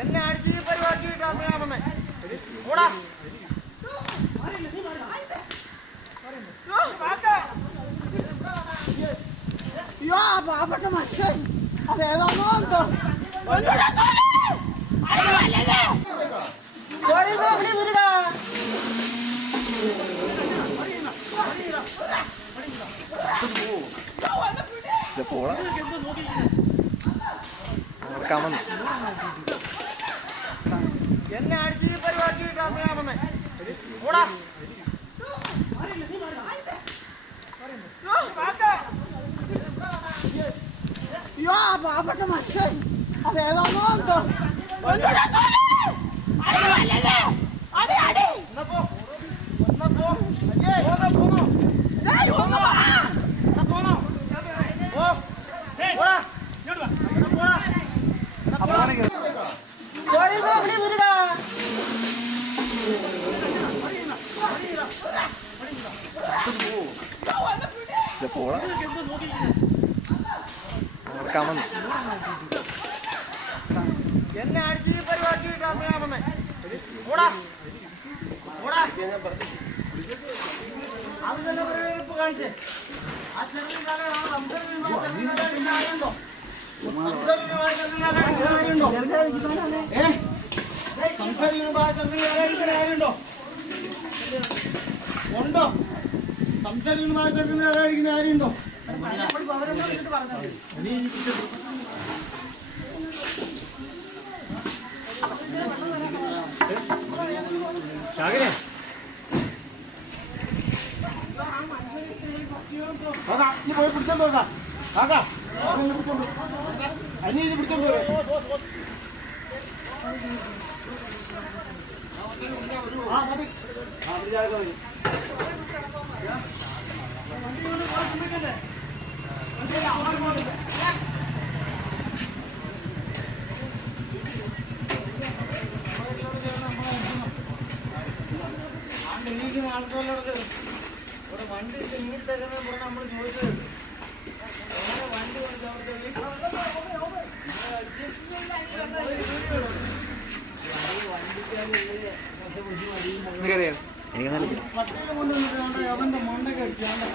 എന്നെ അടിച്ച് ഈ പരിപാടിയിട്ടാണ് ഞാൻ വന്നേ. ഓടാ. അയ്യോ പാവപ്പെട്ട മനുഷ്യൻ. അത് ഏതാണോ എന്തോ? ഒന്നൂടെ സോളി! എന്നെ അടിച്ച് പരിപാടി പരിപാടിയിട്ടാണ് ഞാൻ വന്നേ. ഓടാ. അയ്യോ പാവപ്പെട്ട മനുഷ്യൻ. അത് ഏതാണോ എന്തോ. എന്നെ അടിച്ച് ഈ പരിപാടിയിട്ടാണ് ഞാൻ വന്നേ ഓടാ ഓടാ അത് തന്നെ പരിപാടി ഇപ്പൊ കാണിച്ചേ ആ ചെറിയ കാലാണ് സംസാരിക്കുന്ന ചെറിയ കാലാണ് ആരുണ്ടോ സംസാരിക്കുന്ന ഉണ്ടോ സംസാരിക്കുന്ന ചെറിയ ആരുണ്ടോ? ശാകരെ കാക്കാ നീ പോയി പിടിച്ചോണ്ട് പോകാ കാക്കാ അനി ഇത് പിടിച്ചോണ്ട് പോരെ ആ മതി ആ മതി ആണ്ടിരിക്കുന്ന ആൾക്കാരോട് ഇവിടെ വണ്ടി ഇങ്ങോട്ടേക്കെന്ന് ഇവിടെ നമ്മൾ ചോദിച്ചത്. എങ്ങനെ വണ്ടി കൊണ്ട് ചോദിച്ചത് പട്ടിക കൊണ്ടുവന്നിട്ടുണ്ട് അവന്റെ മണ്ടൊക്കെ അടിച്ചാണ്ട്